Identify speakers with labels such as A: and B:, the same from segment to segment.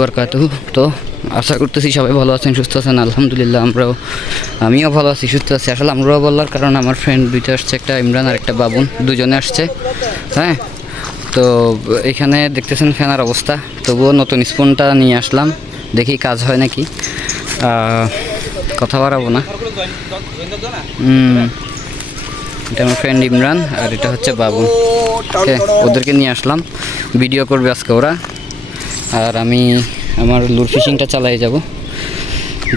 A: বরকাতু তো আশা করতেছি সবাই ভালো আছেন, সুস্থ আছেন, আলহামদুলিল্লাহ আমরাও, আমিও ভালো আছি, সুস্থ আছি। আসলে আমরাও বললার কারণ আমার ফ্রেন্ড দুইটা আসছে, একটা ইমরান আর একটা বাবুন, দুজনে আসছে হ্যাঁ? তো এখানে দেখতেছেন ফ্যানার অবস্থা, তবুও নতুন স্পুনটা নিয়ে আসলাম, দেখি কাজ হয় নাকি। কথা বাড়াবো না। এটা আমার ফ্রেন্ড ইমরান আর এটা হচ্ছে বাবু ওকে, ওদেরকে নিয়ে আসলাম ভিডিও করবে আজকে ওরা। আর আমি আমার লুর ফিশিংটা চালাই যাব।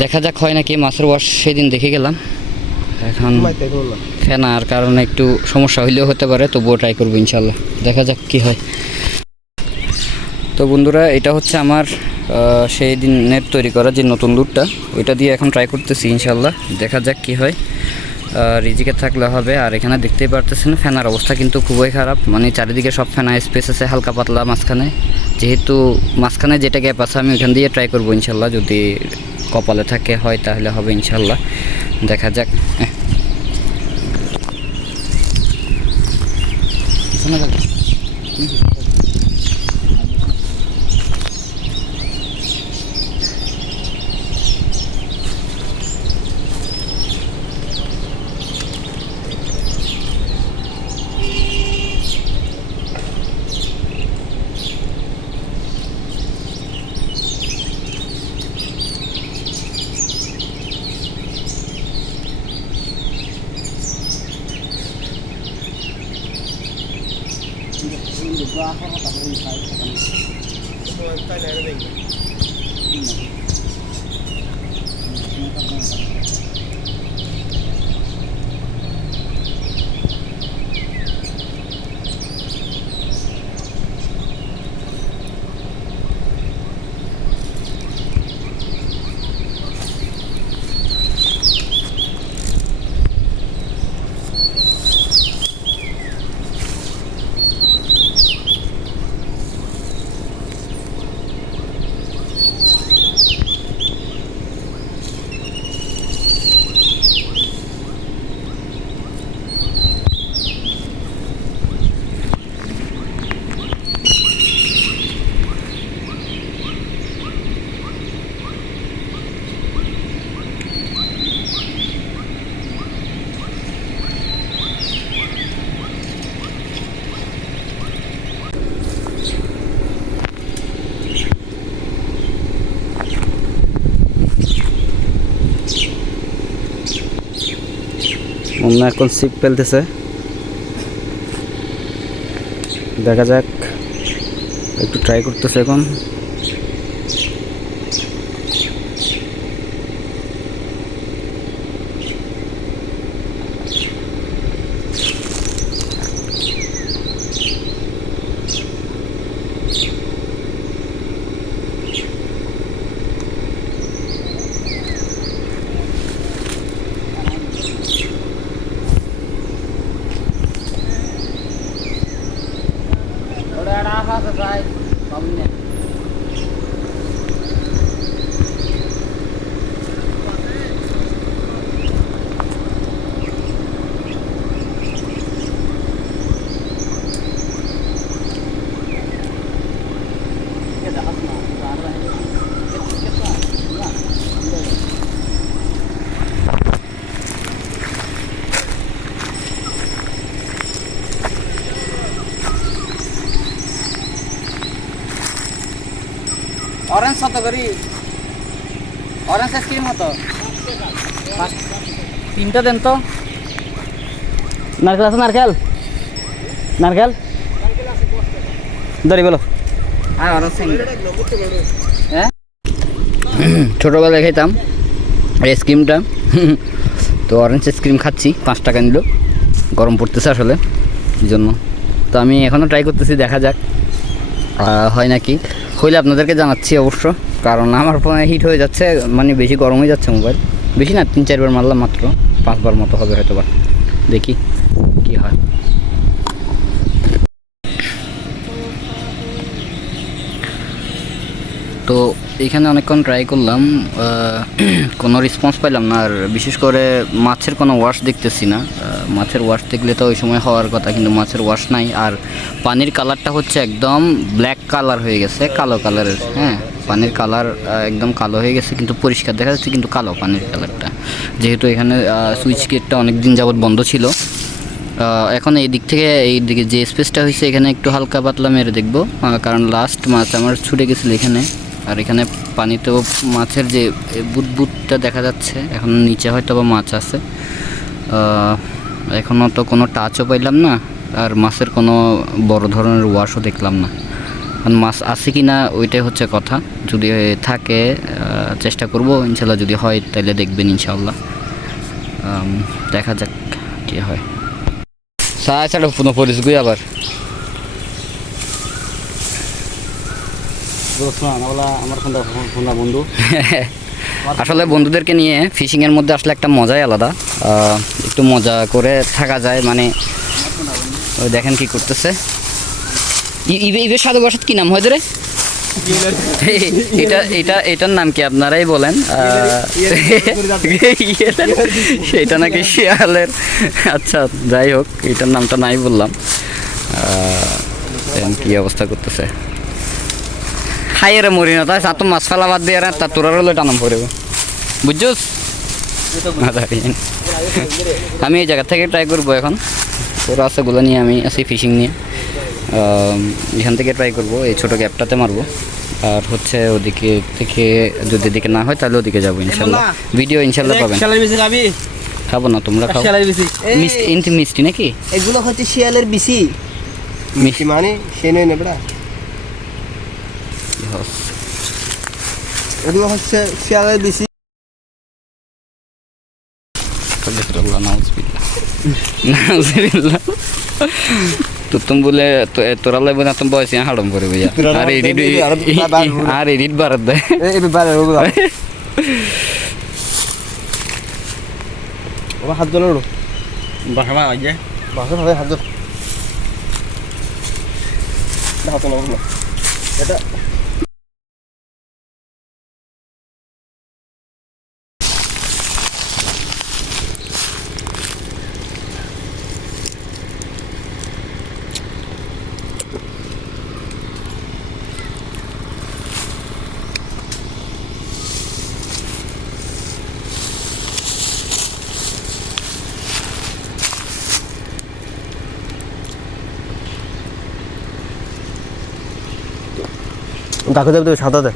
A: দেখা যাক হয় নাকি মাছের ওয়াশ সেদিন দেখে গেলাম। এখন ফেনার কারণে একটু সমস্যা হইলেও হতে পারে তবুও ট্রাই করব ইনশাল্লাহ দেখা যাক কি হয়। তো বন্ধুরা এটা হচ্ছে আমার সেই দিনের তৈরি করা যে নতুন লুটটা ওইটা দিয়ে এখন ট্রাই করতেছি ইনশাল্লাহ দেখা যাক কি হয়। রিজিকে থাকলে হবে। আর এখানে দেখতেই পারতেছেন, ফ্যানার অবস্থা কিন্তু খুবই খারাপ। মানে চারিদিকে সব ফ্যানা স্পেস আছে হালকা পাতলা মাঝখানে। যেহেতু মাঝখানে যেটা গ্যাপ আছে, আমি ওখান দিয়ে ট্রাই করব ইনশাল্লাহ। যদি কপালে থাকে, হয় তাহলে হবে ইনশাল্লাহ। দেখা যাক। শোনা? অন্য এখন সিপ ফেলতেছে। দেখা যাক। একটু ট্রাই করতেছে এখন। অরেঞ্জ কত করি? অরেঞ্জ আইসক্রিম কত তিনটা দেন তো। নারকেল আছে নারকেল? নারকেল? ধরি বলো। হ্যাঁ অরেঞ্জ হ্যাঁ ছোটোবেলায় খেতাম আইসক্রিমটা তো অরেঞ্জ আইসক্রিম খাচ্ছি পাঁচ টাকা নিল। গরম পড়তেছে আসলে এই জন্য। তো আমি এখনও ট্রাই করতেছি দেখা যাক। হয় নাকি? হইলে আপনাদেরকে জানাচ্ছি অবশ্য, কারণ আমার ফোনে হিট হয়ে যাচ্ছে মানে বেশি গরম হয়ে যাচ্ছে মোবাইল বেশি না, তিন চারবার মারলাম মাত্র, পাঁচবার মতো হবে হয়তো বা দেখি কি হয়। তো এখানে অনেকক্ষণ ট্রাই করলাম কোনো রেসপন্স পাইলাম না, আর বিশেষ করে মাছের কোনো ওয়াশ দেখতেছি না। মাছের ওয়াশ দেখলে তো ওই সময় হওয়ার কথা, কিন্তু মাছের ওয়াশ নাই। আর পানির কালারটা হচ্ছে একদম ব্ল্যাক কালার হয়ে গেছে, কালো কালারের হ্যাঁ? পানির কালার একদম কালো হয়ে গেছে, কিন্তু পরিষ্কার দেখা যাচ্ছে কিন্তু কালো পানির কালারটা যেহেতু এখানে সুইচ গেটটা অনেক দিন যাবৎ বন্ধ ছিল। এখন এই দিক থেকে, এই দিকে যে স্পেসটা হয়েছে, এখানে একটু হালকা পাতলা মেরে দেখব। কারণ লাস্ট মাছ আমার ছুটে গেছিল এখানে। আর এখানে পানিতেও মাছের যে বুদবুদটা দেখা যাচ্ছে, এখন নিচে হয়তো বা মাছ আছে। এখনও তো কোনো টাচও পাইলাম না, আর মাছের কোনো বড় ধরনের ওয়াশও দেখলাম না। কারণ মাছ আছে কি না ওইটাই হচ্ছে কথা। যদি থাকে চেষ্টা করব, ইনশাল্লাহ যদি হয় তাহলে দেখবেন ইনশাল্লাহ। দেখা যাক কি হয়। সাড়ে চারটা পুনঃ পরিস আবার
B: আমার ফোন
A: আসলে বন্ধুদেরকে নিয়ে ফিশিংয়ের মধ্যে আসলে একটা মজাই আলাদা। একটু মজা করে থাকা যায় মানে ওই দেখেন কি করতেছে। ইবে ইবে সাধু বাসাত কি নাম? হয় রে এটা এটা, এটার নাম কি আপনারাই বলেন? সেটা নাকি শিয়ালের। আচ্ছা যাই হোক, এটার নামটা নাই বললাম। কি অবস্থা করতেছে। খাইয়ে মরি না তাই তো মাছ ফেলা বাদ দিয়ে তা তোরা রলে টানাম পড়ে বুঝছস? আমি এই জায়গা থেকে ট্রাই করব এখন। তোরা আছে গুলো নিয়ে আমি আছি ফিশিং নিয়ে। এখান থেকে ট্রাই করব এই ছোটো গ্যাপটাতে মারবো। আর হচ্ছে ওদিকে থেকে যদি এদিকে না হয় তাহলে ওদিকে যাব ইনশাল্লাহ। ভিডিও ইনশাল্লাহ পাবেন।
B: খাবি?
A: না তোমরা খাও। মিষ্টি মিষ্টি নাকি?
C: এগুলো হচ্ছে শিয়ালের বিসি
A: মিষ্টি।
C: মানে সে নয় নেবড়া এগুলো হচ্ছে শিয়ালের
A: তো তুমি বলে তোরা লাগবে না তুমি বয়সে হাড়ম করে ভাইয়া আর এডিট
C: এই আরও বার- বার হলো।
A: আর এডিট বাড়াত দেয়
C: এই বারে ওগুলো ওরা হাত ধরে
B: বাসা আগে।
C: বাসা ভাবে হাত ধর। হাত না না এটা কাকু দেব তো সাদা দে।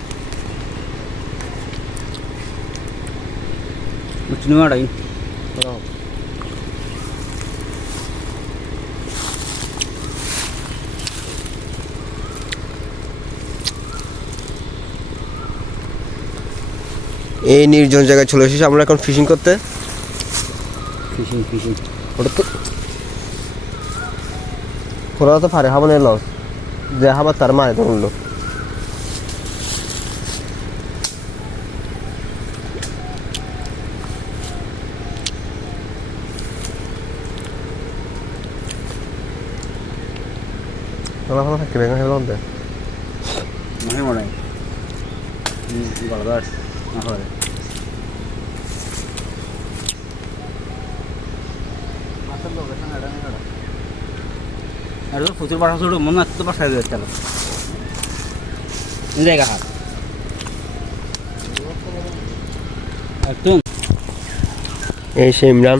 B: চিনুয়াটাই
C: এই নির্জন জায়গায় চলে এসেছি আমরা এখন ফিশিং করতে?
B: ফিশিং ফিশিং
C: ওটা তো ওরা তো পারে হাবানে লস। যে হাবার তার মারে ধরুন লোক। থাকবে এখানে হেলাম দে
B: মনে মনে গলদার না হয় আর প্রচুর বাসা ছোট মনে হচ্ছে তো বাসায় যাচ্ছে জায়গা হাত একদম
C: এই সে ইমরান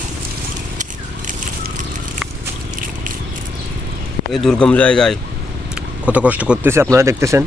C: এই দুর্গম জায়গায় কত কষ্ট করতেছে আপনারা দেখতেছেন?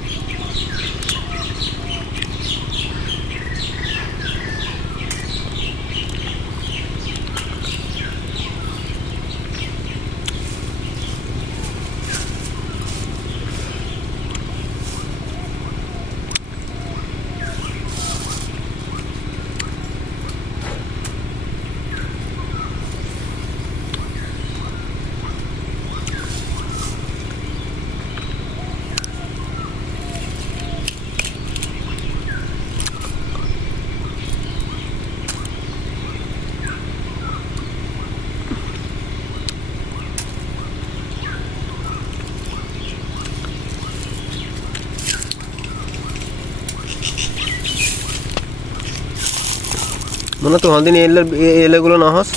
C: মনে তো হদিন এলে এলেগুলো নহস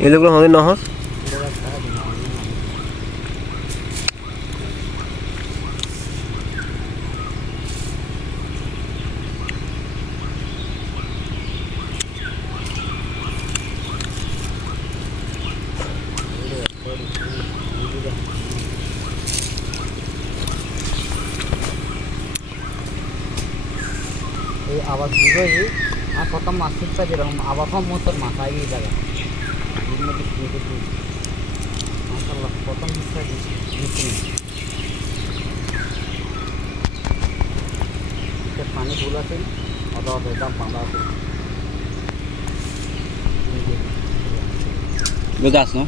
C: এলেগুলো হদিন নহস
A: এই আবার বিজয়ী আর প্রথম মাসিকটা যেরকম আবার সব মতোর মাথায় গিয়ে জায়গা এর মধ্যে শুনতে শুনতে মাসাল্লাহ প্রথম দিচ্ছি পানি ভুল আছে অদা অদা দাম বাঁধা আছে।
B: বিদ গাছ ন?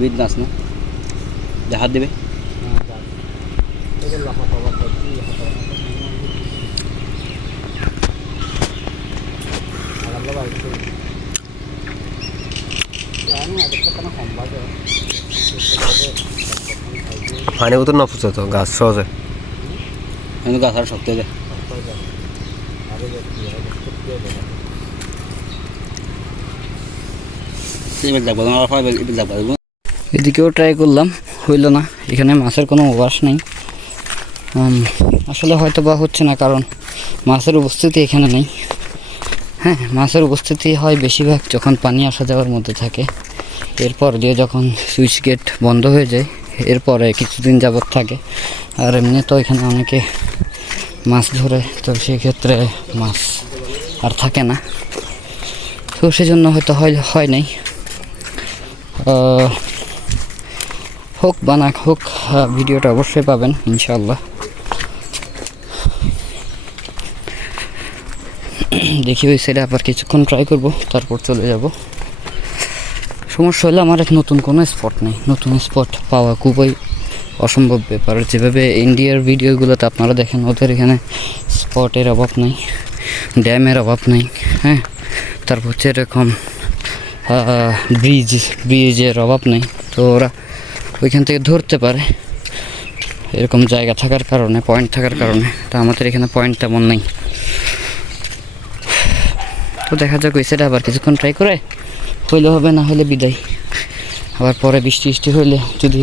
B: বিদ ন? যে হাত দেবে
A: লাফা পর কি লাফা আলাদা বাড়ি জানি আজকে কেন কম বাজে
C: পানি উত্তর না ফুচে তো গাছ সহজে
B: কিন্তু গাছ আর শক্ত যাব
A: এদিকেও ট্রাই করলাম হইল না। এখানে মাছের কোনো অবাস নেই। আসলে হয়তো বা হচ্ছে না কারণ মাছের উপস্থিতি এখানে নেই। হ্যাঁ মাছের উপস্থিতি হয় বেশিরভাগ যখন পানি আসা যাওয়ার মধ্যে থাকে। এরপর দিয়ে যখন সুইচ গেট বন্ধ হয়ে যায়, এরপরে কিছুদিন যাবৎ থাকে। আর এমনি তো এখানে অনেকে মাছ ধরে, তো সেক্ষেত্রে মাছ আর থাকে না। তো সেজন্য হয়তো হয় হয় নাই। হোক বা না হোক ভিডিওটা অবশ্যই পাবেন ইনশাল্লাহ দেখি ওই সাইডে আবার কিছুক্ষণ ট্রাই করব, তারপর চলে যাব। সমস্যা হলো আমার এক নতুন কোনো স্পট নেই। নতুন স্পট পাওয়া খুবই অসম্ভব ব্যাপার। যেভাবে ইন্ডিয়ার ভিডিওগুলোতে আপনারা দেখেন, ওদের এখানে স্পটের অভাব নেই ড্যামের অভাব নেই হ্যাঁ? তারপর হচ্ছে এরকম ব্রিজ ব্রিজের অভাব নেই। তো ওরা ওইখান থেকে ধরতে পারে। এরকম জায়গা থাকার কারণে পয়েন্ট থাকার কারণে। তা আমাদের এখানে পয়েন্ট তেমন নেই। তো দেখা যাক সাইডে আবার কিছুক্ষণ ট্রাই করে, হইলে হবে, না হলে বিদায়। আবার পরে বৃষ্টি বৃষ্টি হইলে যদি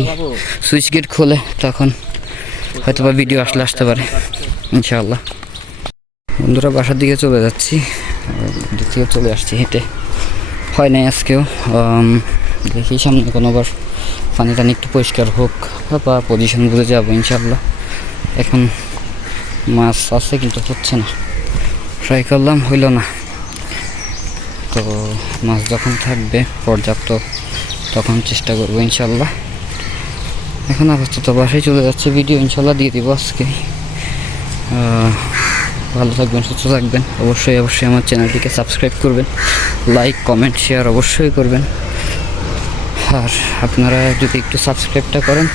A: সুইচ গেট খোলে, তখন হয়তো বা ভিডিও আসলে আসতে পারে, ইনশাআল্লাহ। বন্ধুরা, বাসার দিকে চলে যাচ্ছি। দিক চলে আসছি হেঁটে। হয় নাই আজকেও। দেখি সামনে কোনোবার পানি টানি একটু পরিষ্কার হোক, বা পজিশন বুঝে যাব ইনশাল্লাহ এখন মাছ আছে, কিন্তু হচ্ছে না। ট্রাই করলাম, হইল না। তো মাছ যখন থাকবে, পর্যাপ্ত, তখন চেষ্টা করব ইনশাল্লাহ। এখন আপাতত বাসায় চলে যাচ্ছে ভিডিও ইনশাল্লাহ দিয়ে দিব আজকে। ভালো থাকবেন, সুস্থ থাকবেন। অবশ্যই অবশ্যই আমার চ্যানেলটিকে সাবস্ক্রাইব করবেন। লাইক কমেন্ট শেয়ার অবশ্যই করবেন। আর আপনারা যদি একটু সাবস্ক্রাইবটা করেন,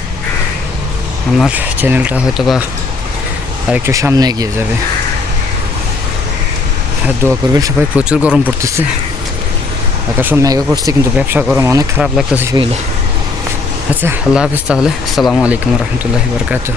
A: আমার চ্যানেলটা হয়তো বা আরেকটু সামনে এগিয়ে যাবে। আর দোয়া করবেন সবাই, প্রচুর গরম পড়তেছে। আকাশও মেঘা করছে, কিন্তু ব্যবসা গরম অনেক খারাপ লাগতেছে শরীরে। আচ্ছা আল্লাহ হাফিজ তাহলে। আসসালামু আলাইকুম রহমতুল্লাহ বরকাত